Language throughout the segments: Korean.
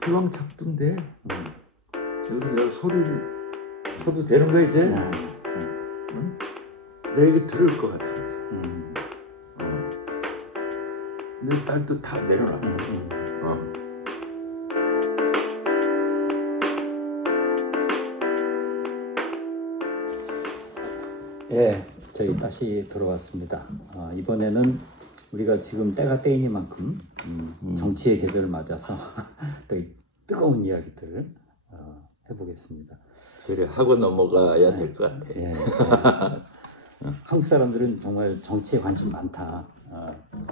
기왕 작두인데 여기서 내가 소리를 쳐도 되는 거야 이제? 응? 내 얘기 들을 것 같은데. 내 딸도 다 내려놔. 예, 저희 다시 돌아왔습니다. 이번에는 우리가 지금 때가 때이니만큼 정치의 계절을 맞아서 또 뜨거운 이야기들을 해보겠습니다. 그래, 하고 넘어가야 될 것 같아. 예, 한국 사람들은 정말 정치에 관심 많다.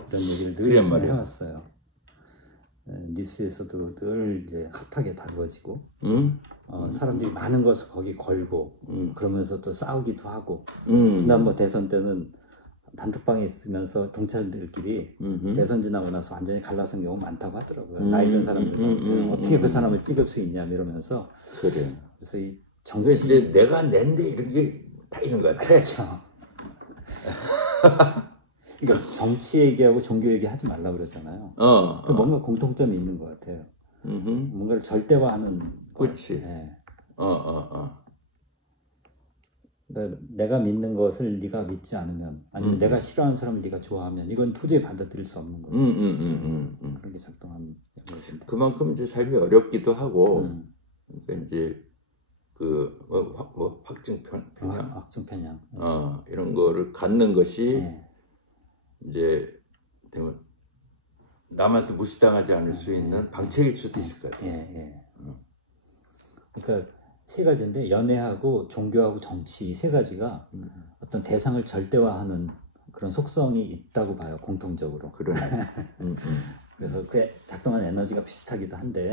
이런 얘기를 늘 해왔어요. 뉴스에서도 늘 이제 핫하게 다루어지고, 사람들이 많은 것을 거기 걸고, 그러면서 또 싸우기도 하고, 지난번 대선 때는 단톡방에 있으면서 동창들끼리 대선 지나고 나서 완전히 갈라선 경우 많다고 하더라고요. 나이 든 사람들한테 어떻게 그 사람을 찍을 수 있냐 이러면서. 그래. 그래서 이 정치 내가 낸데 이런 게 다 있는 것 같아. 그렇죠. 그러니까 정치 얘기하고 종교 얘기 하지 말라 그러잖아요. 뭔가 공통점이 있는 것 같아요. 뭔가를 절대화하는. 그렇지. 네. 그러니까 내가 믿는 것을 네가 믿지 않으면, 아니면 내가 싫어하는 사람을 네가 좋아하면 이건 도저히 받아들일 수 없는 거죠. 그런 게 작동하는. 그만큼 이제 삶이 어렵기도 하고, 이제 확증편향, 확증편향, 이런 거를 갖는 것이 이제 되면 남한테 무시당하지 않을 수 있는 방책일 수도 있을 것 같아요. 그러니까 세 가지인데, 연애하고 종교하고 정치 세 가지가 어떤 대상을 절대화하는 그런 속성이 있다고 봐요, 공통적으로. 그러네. 그래서 그게 작동하는 에너지가 비슷하기도 한데,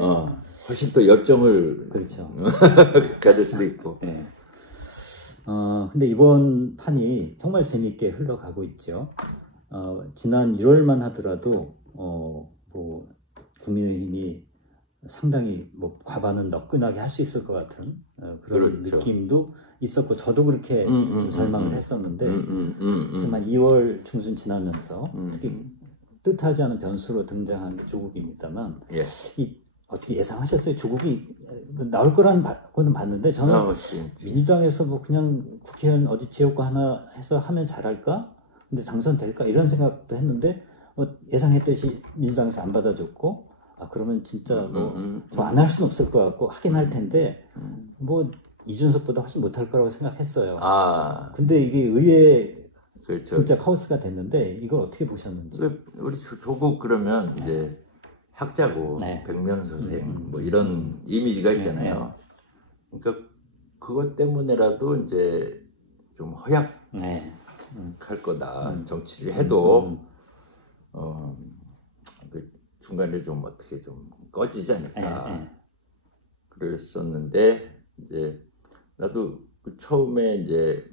훨씬 더 열정을 그렇죠. 가질 수도 있고. 근데 이번 판이 정말 재미있게 흘러가고 있죠. 지난 1월만 하더라도 뭐 국민의힘이 상당히 뭐 과반은 너끈하게 할 수 있을 것 같은 그런 그렇죠. 느낌도 있었고, 저도 그렇게 좀 절망을 했었는데, 하지만 2월 중순 지나면서 특히 뜻하지 않은 변수로 등장한 조국입니다만, 어떻게 예상하셨어요? 조국이 나올 거라는 거는 봤는데, 저는 민주당에서 뭐 그냥 국회의원 어디 지역구 하나 해서 하면 잘할까? 근데 당선될까? 이런 생각도 했는데, 예상했듯이 민주당에서 안 받아줬고, 그러면 진짜 뭐 안 할 수는 없을 것 같고 하긴 할 텐데, 뭐 이준석보다 훨씬 못할 거라고 생각했어요. 근데 이게 의외에 그렇죠. 진짜 카오스가 됐는데, 이걸 어떻게 보셨는지. 우리 조국 그러면 이제 학자고 백면 선생 뭐 이런 이미지가 있잖아요. 그러니까 그것 때문에라도 이제 좀 허약할 거다. 정치를 해도 그 중간에 좀 어떻게 좀 꺼지지 않을까. 그랬었는데, 이제 나도 처음에 이제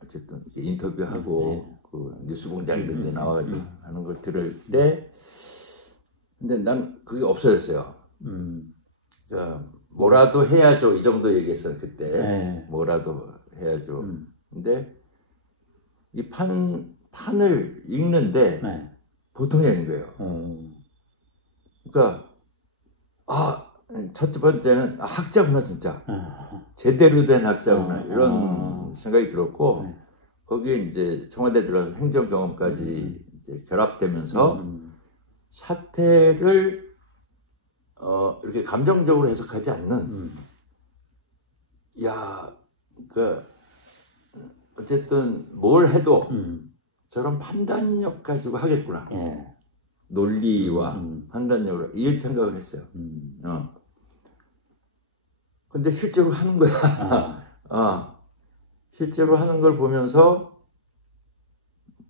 어쨌든 인터뷰하고 뉴스공장 이런 데 나와가지고 하는 걸 들을 때, 근데 난 그게 없어졌어요. 뭐라도 해야죠, 이 정도 얘기했어요 그때. 뭐라도 해야죠. 근데 이 판을 읽는데 보통이 아닌 거예요. 그러니까 첫 번째는 학자구나 진짜. 제대로 된 학자구나 이런 생각이 들었고, 거기에 이제 청와대 들어가서 행정 경험까지 이제 결합되면서 사태를 이렇게 감정적으로 해석하지 않는, 그 어쨌든 뭘 해도 저런 판단력 가지고 하겠구나. 논리와 판단력으로 이 생각을 했어요. 근데 실제로 하는 거야. 실제로 하는 걸 보면서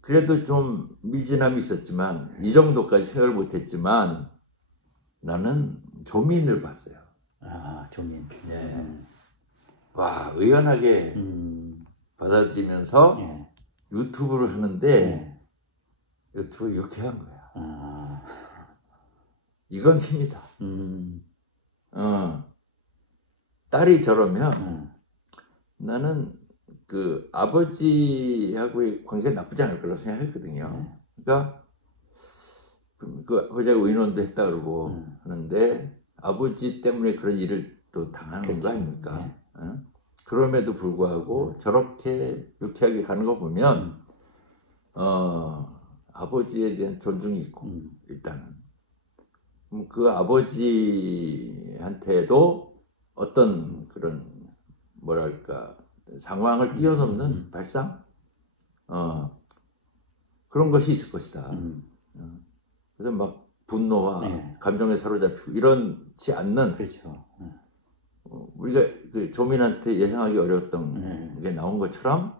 그래도 좀 미진함이 있었지만, 이 정도까지 생각을 못했지만, 나는 조민을 봤어요. 조민. 와, 의연하게 받아들이면서 유튜브를 하는데 유튜브 이렇게 한 거야. 이건 힘이다. 딸이 저러면 나는 그 아버지하고의 관계가 나쁘지 않을 거라고 생각했거든요. 그러니까 그 회장 의원도 했다 그러고 하는데 아버지 때문에 그런 일을 또 당하는 그렇죠. 거 아닙니까? 그럼에도 불구하고 저렇게 유쾌하게 가는 거 보면 아버지에 대한 존중이 있고 일단은 그 아버지한테도 어떤 그런 뭐랄까 상황을 뛰어넘는 발상 그런 것이 있을 것이다. 그래서 막 분노와 감정에 사로잡히고 이런지 않는 그렇죠. 우리가 그 조민한테 예상하기 어려웠던 게 나온 것처럼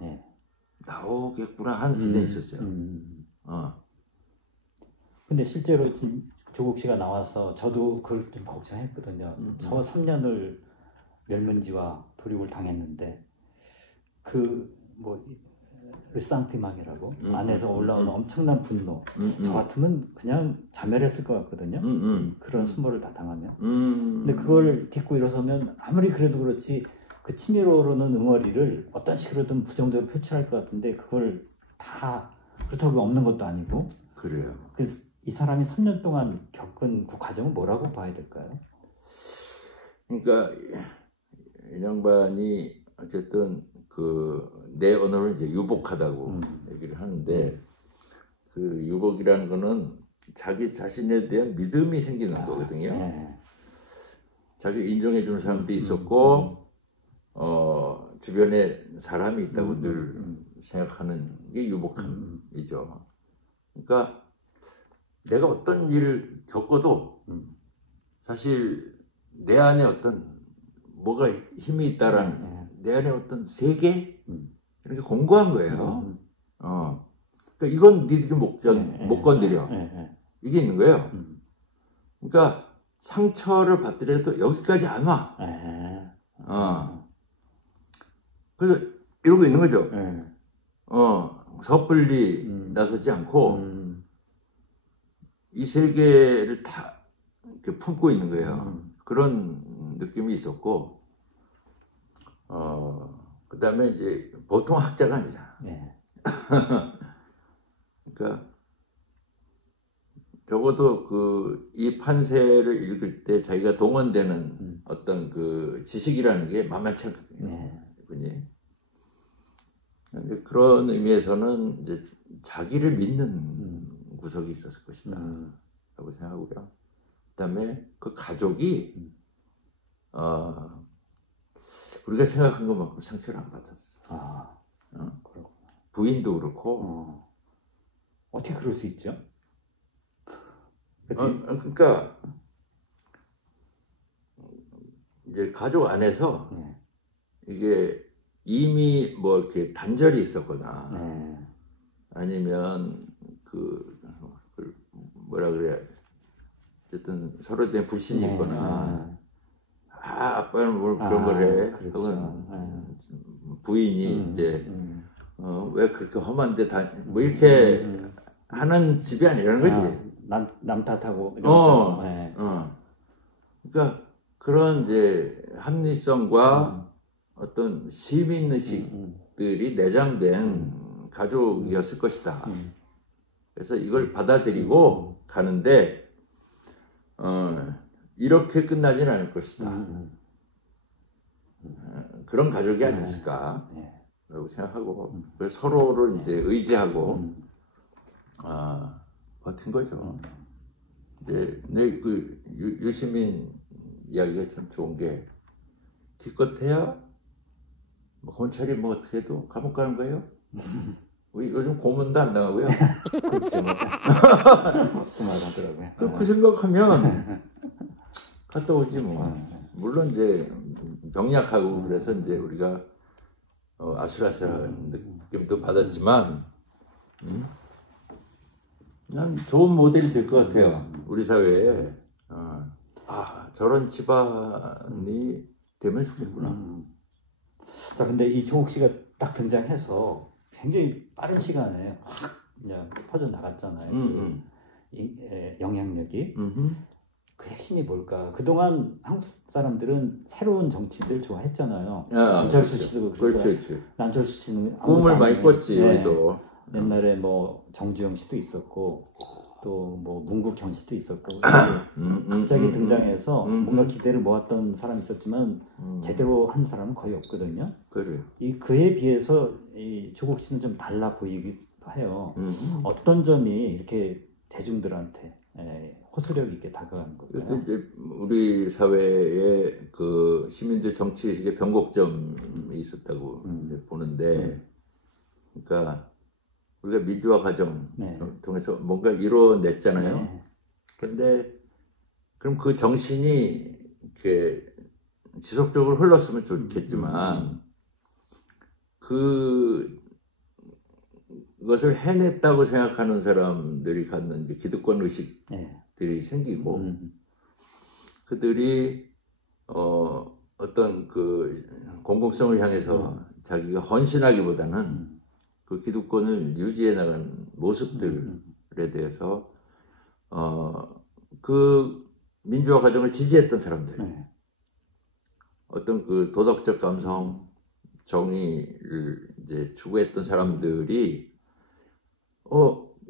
나오겠구나 하는 기대가 있었어요. 근데 실제로 조국 씨가 나와서 저도 그걸 좀 걱정했거든요. 저 3년을 멸문지와 도륙을 당했는데 르상티망이라고 안에서 올라오는 엄청난 분노 저 같으면 그냥 자멸했을 것 같거든요. 그런 수모를 다 당하면. 근데 그걸 딛고 일어서면 아무리 그래도 그렇지 그 치밀어 오르는 응어리를 어떤 식으로든 부정적으로 표출할 것 같은데 그걸 다 그렇다고 없는 것도 아니고. 그래요. 그래서 이 사람이 3년 동안 겪은 그 과정은 뭐라고 봐야 될까요? 그러니까 이 양반이 어쨌든 그 내 언어를 이제 유복하다고 얘기를 하는데 그 유복이라는 거는 자기 자신에 대한 믿음이 생기는 거거든요. 자기 인정해 주는 사람도 있었고 주변에 사람이 있다고 늘 생각하는 게 유복함이죠. 그러니까 내가 어떤 일을 겪어도 사실 내 안에 어떤 뭐가 힘이 있다라는 내 안에 어떤 세계 이렇게 공고한 거예요. 그러니까 이건 니들이 못 건드려. 이게 있는 거예요. 그러니까 상처를 받더라도 여기까지 안 와. 그래서 이러고 있는 거죠. 섣불리 나서지 않고 이 세계를 다 이렇게 품고 있는 거예요. 그런 느낌이 있었고, 그 다음에 이제 보통 학자가 아니잖아. 그러니까 적어도 이 판세를 읽을 때 자기가 동원되는 어떤 그 지식이라는 게 만만치 않거든요. 이분이. 그런 의미에서는 이제 자기를 믿는 구석이 있었을 것이다 라고 생각하고요. 그다음에 그 가족이 우리가 생각한 것만큼 상처를 안 받았어. 부인도 그렇고. 어떻게 그럴 수 있죠? 그러니까 이제 가족 안에서 이게 이미 뭐 이렇게 단절이 있었거나 아니면 그 뭐라 그래 어쨌든 서로에 대한 불신이 있거나 아빠는 뭘 그런 걸 해. 그렇죠. 혹은 부인이 이제 왜 그렇게 험한데 뭐 이렇게 하는 집이 아니라는 거지. 남 탓하고 그러니까 그런 이제 합리성과 어떤 시민의식들이 내장된 가족이었을 것이다. 그래서 이걸 받아들이고 가는데 이렇게 끝나지는 않을 것이다. 그런 가족이 아니었을까 라고 생각하고 그래서 서로를 이제 의지하고 버틴 거죠. 이제 그 유시민 이야기가 참 좋은 게 기껏해야 뭐 검찰이 뭐 어떻게 해도 감옥 가는 거예요. 우리 요즘 고문도 안 당하고요. 그렇죠, 그 말 하더라고요. 그 생각하면 갔다 오지 뭐. 물론 이제 병약하고 그래서 이제 우리가 아슬아슬한 느낌도 받았지만 난 좋은 모델이 될 것 같아요. 우리 사회에 저런 집안이 되면 좋겠구나. 자, 근데 이 조국 씨가 딱 등장해서 굉장히 빠른 시간에 확 그냥 퍼져 나갔잖아요. 영향력이. 그 핵심이 뭘까? 그동안 한국 사람들은 새로운 정치들 좋아했잖아요. 안철수 씨도 그렇지. 안철수 씨는 꿈을 많이 꿨지. 우리도. 옛날에 뭐 정주영 씨도 있었고 또 뭐 문국경씨도 있었고 갑자기 등장해서 뭔가 기대를 모았던 사람이 있었지만 제대로 한 사람은 거의 없거든요. 그래. 그에 비해서 이 조국 씨는 좀 달라 보이기도 해요. 어떤 점이 이렇게 대중들한테 호소력 있게 다가가는 걸까요? 우리 사회에 그 시민들 정치의식의 변곡점이 있었다고 보는데, 그러니까 우리가 민주화 과정 통해서 뭔가 이뤄냈잖아요. 네. 그런데 그럼 그 정신이 이렇게 지속적으로 흘렀으면 좋겠지만 그것을 해냈다고 생각하는 사람들이 갖는 이제 기득권 의식들이 생기고 그들이 어떤 그 공공성을 향해서 자기가 헌신하기보다는 그 기득권을 유지해 나가는 모습들에 대해서 그 민주화 과정을 지지했던 사람들, 어떤 그 도덕적 감성, 정의를 이제 추구했던 사람들이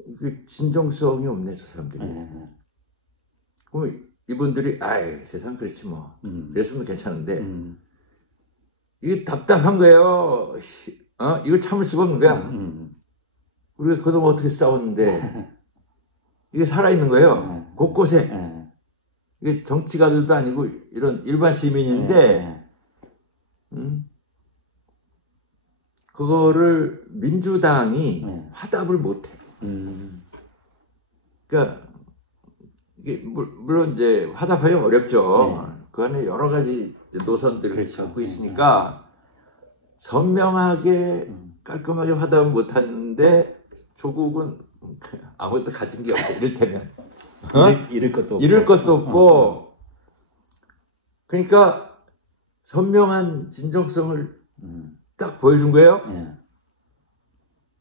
이게 진정성이 없네, 저 사람들이. 그럼 이분들이 세상 그렇지 뭐 그랬으면 괜찮은데 이게 답답한 거예요. 이거 참을 수가 없는 거야. 우리가 그동안 어떻게 싸웠는데 이게 살아있는 거예요. 곳곳에. 이게 정치가들도 아니고 이런 일반 시민인데 그거를 민주당이 화답을 못해. 그러니까 이게 물론 이제 화답하기 어렵죠. 그 안에 여러 가지 노선들을 갖고 있으니까 선명하게 깔끔하게 화답을 못하는데 조국은 아무것도 가진 게 없어. 이를테면 잃을 것도 없고 그러니까 선명한 진정성을 딱 보여준 거예요.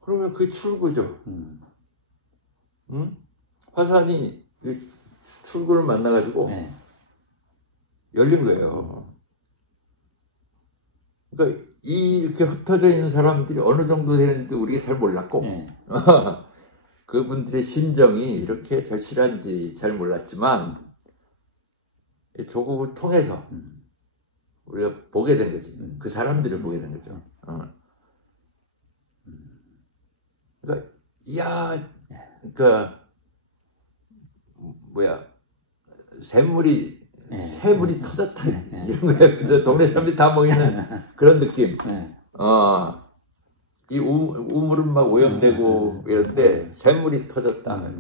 그러면 그게 출구죠. 화산이 출구를 만나가지고 열린 거예요. 그러니까 이렇게 흩어져 있는 사람들이 어느 정도 되는지도 우리가 잘 몰랐고 그분들의 심정이 이렇게 절실한지 잘 몰랐지만 조국을 통해서 우리가 보게 된 거지. 그 사람들을 보게 된 거죠. 그러니까 그러니까 새물이 터졌다 이런 거예요. 그래서 동네 사람들이 다 모이는 그런 느낌. 이 우물은 막 오염되고 이런데 새물이 터졌다.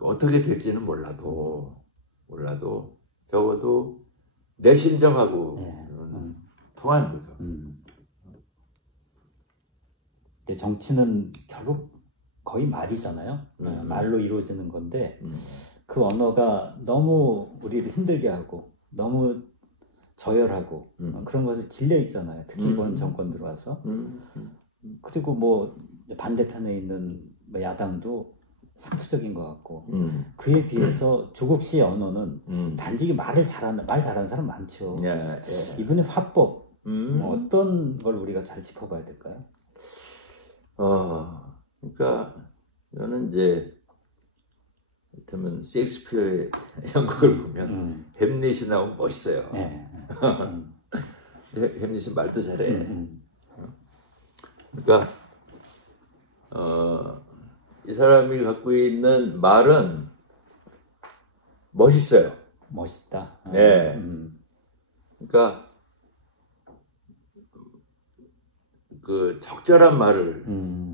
어떻게 될지는 몰라도 적어도 내 심정하고 통하는 거죠. 정치는 결국 거의 말이잖아요. 말로 이루어지는 건데 그 언어가 너무 우리를 힘들게 하고 너무 저열하고 그런 것을 질려 있잖아요. 특히 이번 정권 들어와서. 그리고 뭐 반대편에 있는 뭐 야당도 상투적인 것 같고 그에 비해서 조국 씨의 언어는 단지 말 잘하는 사람 많죠. 이분의 화법 어떤 걸 우리가 잘 짚어봐야 될까요? 그러니까 저는 이제 그러면 셰익스피어의 연극을 보면 햄릿이 나오면 멋있어요. 햄릿이 말도 잘해. 그러니까 이 사람이 갖고 있는 말은 멋있어요. 멋있다. 네. 그러니까 그 적절한 말을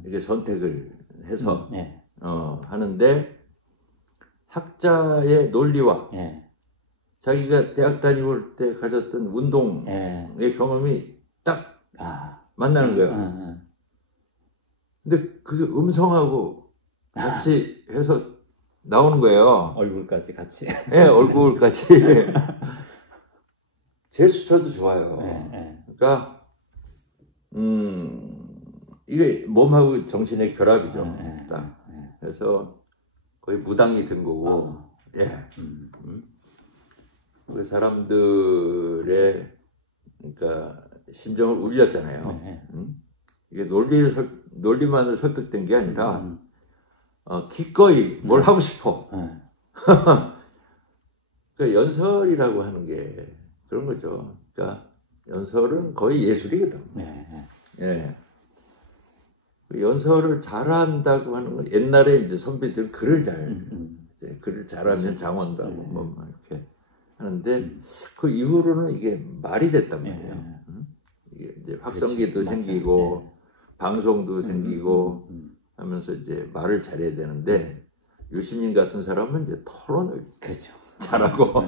이렇게 선택을 해서 하는데 학자의 논리와 자기가 대학 다니올 때 가졌던 운동의 경험이 딱 만나는 거예요. 근데 그게 음성하고 같이 해서 나오는 거예요. 얼굴까지 같이. 네, 얼굴까지. 제스처도 좋아요. 그러니까 이게 몸하고 정신의 결합이죠. 딱. 그래서 거의 무당이 된 거고. 그 사람들의 그러니까 심정을 울렸잖아요. 이게 논리를 논리만으로 설득된 게 아니라 기꺼이 뭘 하고 싶어. 그러니까 연설이라고 하는 게 그런 거죠. 그러니까 연설은 거의 예술이거든. 예. 연설을 잘한다고 하는 건 옛날에 이제 선배들 글을 이제 글을 잘하면 장원도 하고 뭐 이렇게 하는데 그 이후로는 이게 말이 됐단 말이에요. 이게 이제 확성기도 그렇지, 생기고 방송도 생기고 하면서 이제 말을 잘해야 되는데 유시민 같은 사람은 이제 토론을 그렇죠. 잘하고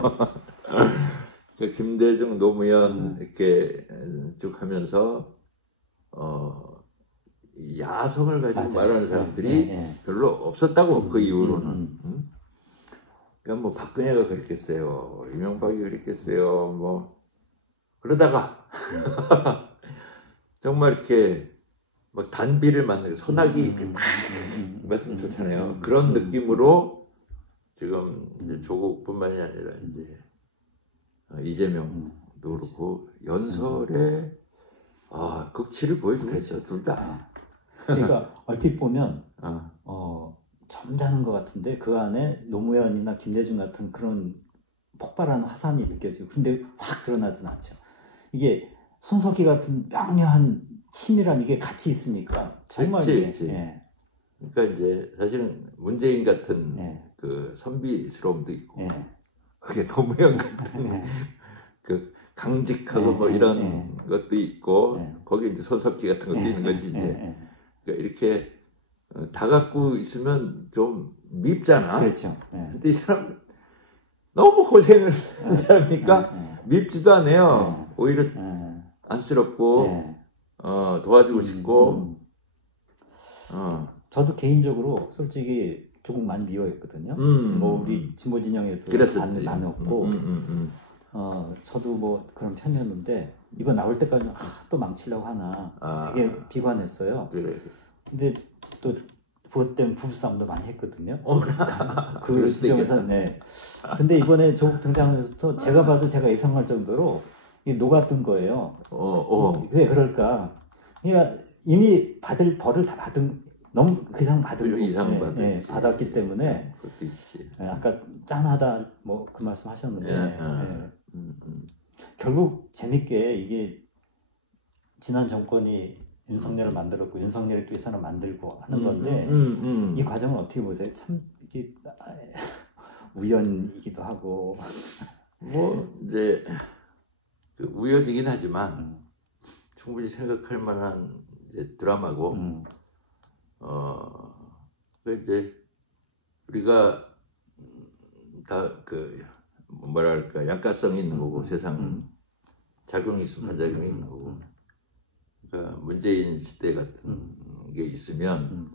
김대중, 노무현 이렇게 쭉 하면서 야성을 가지고 맞아요. 말하는 사람들이 별로 없었다고 그 이후로는. 그러니까 뭐 박근혜가 그랬겠어요, 이명박이 그랬겠어요, 뭐 그러다가 정말 이렇게 막 단비를 맞는 소나기 이렇게 딱 맞으면 좋잖아요. 그런 느낌으로 지금 이제 조국뿐만이 아니라 이제 이재명도 그렇고 연설에 극치를 보여주고 있죠, 둘 다. 그러니까 얼핏 보면 점잖은 것 같은데 그 안에 노무현이나 김대중 같은 그런 폭발하는 화산이 느껴지고 근데 확 드러나진 않죠. 이게 손석희 같은 명료한 친밀함 이게 같이 있으니까 정말 그치. 그러니까 이제 사실은 문재인 같은 그 선비스러움도 있고 그게 노무현 같은 그 강직하고 뭐 이런 것도 있고 거기 이제 손석희 같은 것도 있는 거지 이제. 그러니까 이렇게 다 갖고 있으면 좀 밉잖아. 그렇죠. 근데 이 사람 너무 고생을 한 사람이니까 밉지도 않아요. 오히려 안쓰럽고 도와주고 싶고. 저도 개인적으로 솔직히 조금 많이 미워했거든요. 뭐 우리 진보 진영에도 나눴고, 저도 뭐 그런 편이었는데 이거 나올 때까지 또 망치려고 하나 되게 비관했어요. 그래. 근데 또 그것 때문에 부부싸움도 많이 했거든요. 그 지점에서 근데 이번에 조국 등장하면서부터 제가 봐도 제가 예상할 정도로 녹았던 거예요. 왜 그럴까? 그러니까 이미 받을 벌을 다 받은 너무 그 이상 받았기 때문에 아까 짠하다 뭐 그 말씀하셨는데 결국 재밌게 이게 지난 정권이 윤석열을 만들었고 윤석열이 또 이 사람 만들고 하는 건데 이 과정을 어떻게 보세요? 참 이게 우연이기도 하고 뭐 이제 그 우연이긴 하지만 충분히 생각할 만한 이제 드라마고 그 이제 우리가 다 그 뭐랄까 양가성이 있는 거고 세상은 작용이 있으면 반작용이 있는 거고. 그러니까 문재인 시대 같은 게 있으면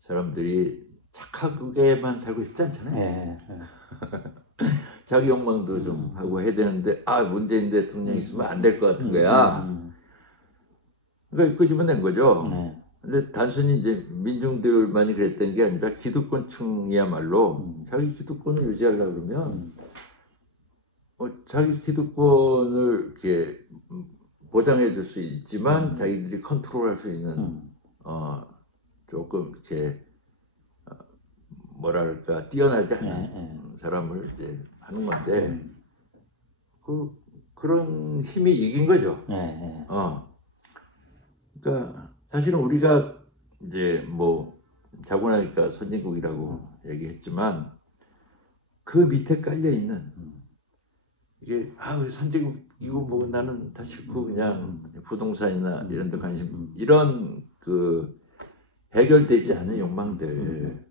사람들이 착하게만 살고 싶지 않잖아요. 자기 욕망도 좀 하고 해야 되는데 문재인 대통령 있으면 안 될 것 같은 거야. 그러니까 끄집어낸 거죠. 근데 단순히 이제 민중들만이 그랬던 게 아니라 기득권층이야말로 자기 기득권을 유지하려고 그러면 자기 기득권을 이렇게 보장해 줄 수 있지만 자기들이 컨트롤할 수 있는 조금 이렇게 뭐랄까 뛰어나지 않은 사람을 이제 하는 건데 그런 힘이 이긴 거죠. 그러니까 사실은 우리가 이제 뭐 자고 나니까 선진국이라고 얘기했지만 그 밑에 깔려 있는 이게 선진국 이거 뭐 나는 다 싫고 그냥 부동산이나 이런 데 관심 이런 그 해결되지 않은 욕망들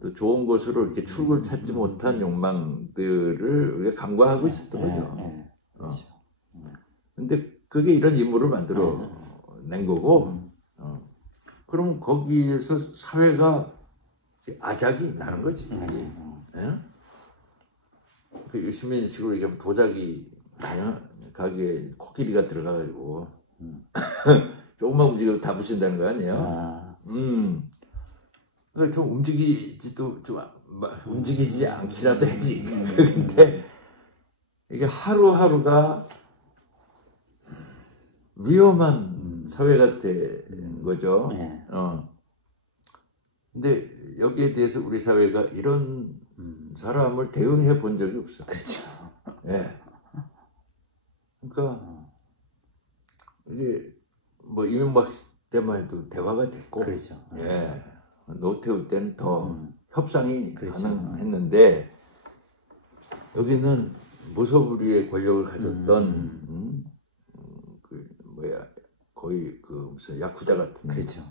또 좋은 곳으로 이렇게 출구를 찾지 못한 욕망들을 우리가 간과하고 있었던 거죠. 근데 그게 이런 인물을 만들어 낸 거고 그럼 거기에서 사회가 아작이 나는 거지. 그 유시민식으로 얘기하면 도자기 가게에 코끼리가 들어가가지고 조금만 움직여도 다 부신다는 거 아니에요? 그러니까 좀 움직이지 않기라도 하지. 근데 이게 하루하루가 위험한 사회가 된 거죠. 네. 근데 여기에 대해서 우리 사회가 이런 사람을 대응해 본 적이 없어. 그렇죠. 예. 그러니까 이게 뭐 이명박 때만 해도 대화가 됐고, 그렇죠. 예. 노태우 때는 더 협상이 그렇죠. 가능했는데 여기는 무소불위의 권력을 가졌던 그 뭐야 거의 그 무슨 야쿠자 같은 그렇죠.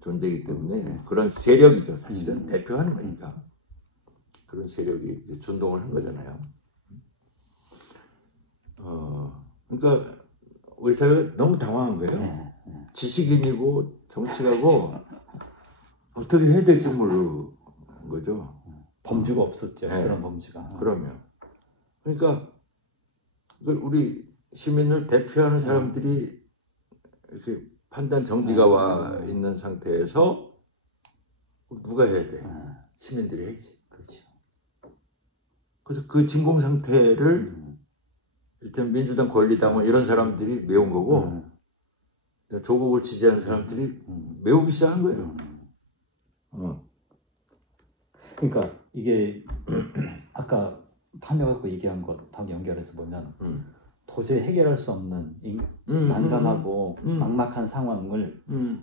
존재이기 때문에 그런 세력이죠. 사실은 대표하는 거니까 그런 세력이 이제 준동을 한 거잖아요. 그러니까 우리 사회가 너무 당황한 거예요. 지식인이고 정치가고 어떻게 해야 될지 모르는 거죠. 범주가 없었죠. 네. 그런 범주가. 그러면 그러니까 이걸 우리 시민을 대표하는 사람들이 이렇게 판단 정지가 와 있는 상태에서 누가 해야 돼? 시민들이 해야지. 그렇죠. 그래서 그 진공 상태를 일단 민주당 권리당원 이런 사람들이 메운 거고 조국을 지지하는 사람들이 메우기 시작한 거예요. 그러니까 이게 아까 파묘하고 얘기한 것하고 연결해서 보면 도저히 해결할 수 없는 난감하고 막막한 상황을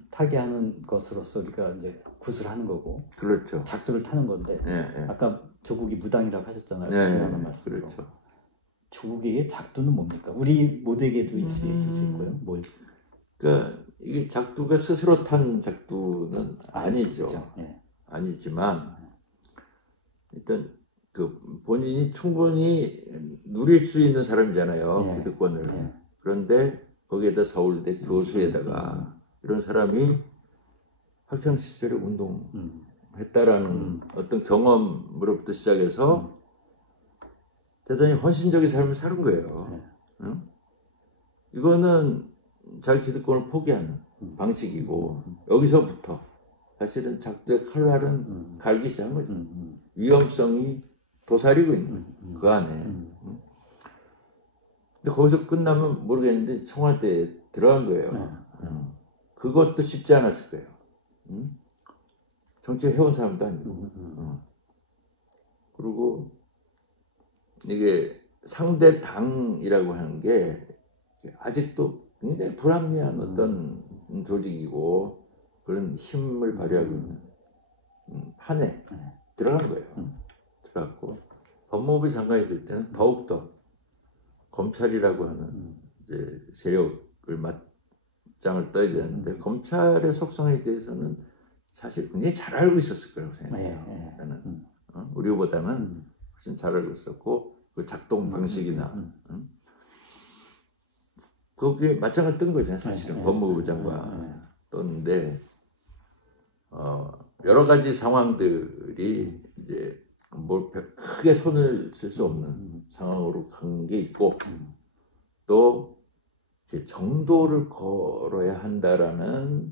타개하는 것으로서 우리가 이제 구술하는 거고, 그렇죠. 작두를 타는 건데, 아까 조국이 무당이라고 하셨잖아요. 지난번 말씀으로. 그렇죠. 조국에게 작두는 뭡니까? 우리 모두에게도 있을 수 있고요. 뭘? 그러니까 이게 작두가 스스로 탄 작두는 아니죠. 그렇죠. 아니지만 일단 그 본인이 충분히 누릴 수 있는 사람이잖아요. 기득권을. 그런데 거기에다 서울대 교수에다가 이런 사람이 학창 시절에 운동했다라는 어떤 경험으로부터 시작해서 대단히 헌신적인 삶을 사는 거예요. 응? 이거는 자기 기득권을 포기하는 방식이고 여기서부터 사실은 작두의 칼날은 갈기 시작한 거죠. 위험성이 도사리고 있는 그 안에. 근데 거기서 끝나면 모르겠는데 청와대에 들어간 거예요. 그것도 쉽지 않았을 거예요. 정치 해온 사람도 아니고. 그리고 이게 상대 당이라고 하는 게 아직도 굉장히 불합리한 어떤 조직이고 그런 힘을 발휘하고 있는 판에 들어간 거예요. 들어갔고 법무부 장관이 될 때는 더욱더 검찰이라고 하는 이제 세력을 맞짱을 떠야 되는데 검찰의 속성에 대해서는 사실 굉장히 잘 알고 있었을 거라고 생각해요. 나는 우리보다는 훨씬 잘 알고 있었고 그 작동 방식이나 거기에 맞짱을 뜬 거잖아요. 사실은 법무부 장관 떴는데 여러 가지 상황들이 이제 뭘 크게 손을 쓸 수 없는 상황으로 간 게 있고 또 이제 정도를 걸어야 한다라는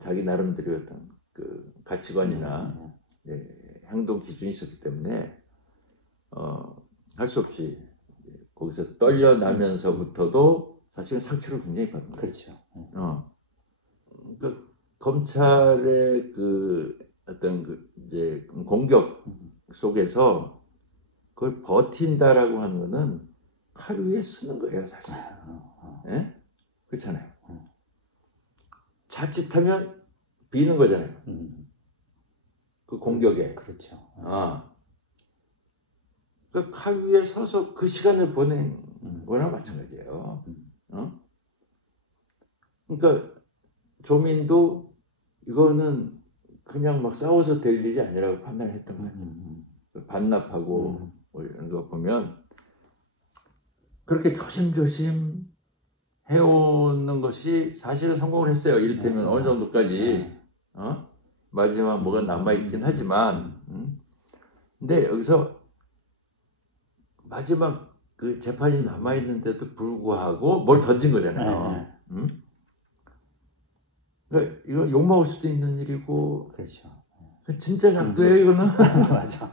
자기 나름대로의 어떤 그 가치관이나 행동 기준이 있었기 때문에 할 수 없이 거기서 떨려나면서부터도 사실은 상처를 굉장히 받는 거예요. 그렇죠. 그러니까 검찰의 그 어떤 그 이제 공격 속에서 그걸 버틴다라고 하는 거는 칼 위에 쓰는 거예요, 사실. 예? 그렇잖아요. 자칫하면 비는 거잖아요. 그 공격에. 그렇죠. 그 칼 위에 서서 그 시간을 보낸 거나 마찬가지예요. 그러니까 조민도 이거는 그냥 막 싸워서 될 일이 아니라고 판단을 했던 거예요. 반납하고 뭐 이런 거 보면 그렇게 조심조심 해오는 것이 사실은 성공을 했어요. 이를테면 어느 정도까지 마지막 뭐가 남아있긴 하지만 근데 여기서 마지막 그 재판이 남아있는데도 불구하고 뭘 던진 거잖아요. 그러니까 이거 욕먹을 수도 있는 일이고 그렇죠. 진짜 작두예요 이거는. 맞아.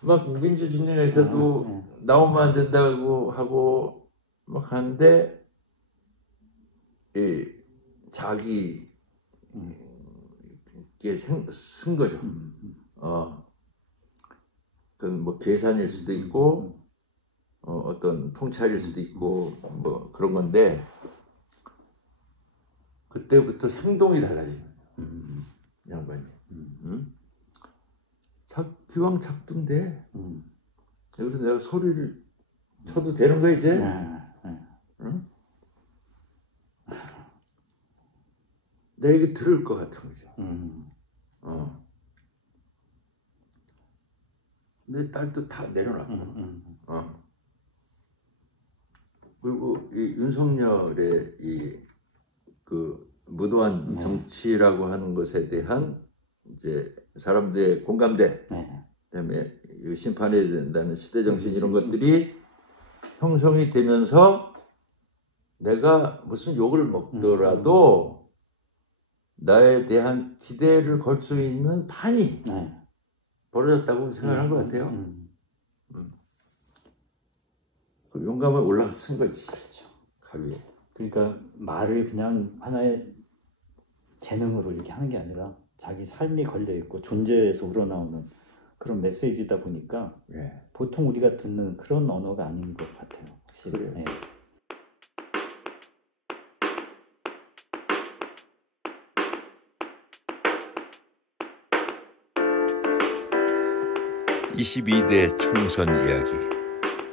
막 민주진영에서도 나오면 안 된다고 하고 막 하는데 자기 게 쓴 거죠. 그건 뭐 계산일 수도 있고 어떤 통찰일 수도 있고 뭐 그런 건데 그때부터 행동이 달라지는 거예요. 양반이. 기왕 작두인데 여기서 내가 소리를 쳐도 되는 거야 이제? 응? 내가 이게 들을 것 같은 거죠. 내 딸도 다 내려놨고. 그리고 이 윤석열의 그 무도한 정치라고 하는 것에 대한 이제 사람들의 공감대, 그다음에 심판해야 된다는 시대 정신 이런 것들이 형성이 되면서 내가 무슨 욕을 먹더라도 나에 대한 기대를 걸 수 있는 판이 벌어졌다고 생각한 것 같아요. 그 용감을 올라선 거지. 그렇죠. 가위에. 그러니까 말을 그냥 하나의 재능으로 이렇게 하는 게 아니라 자기 삶이 걸려 있고 존재에서 우러나오는 그런 메시지다 보니까 보통 우리가 듣는 그런 언어가 아닌 것 같아요. 확실히. 그래요. 22대 총선 이야기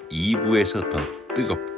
2부에서 더 뜨겁게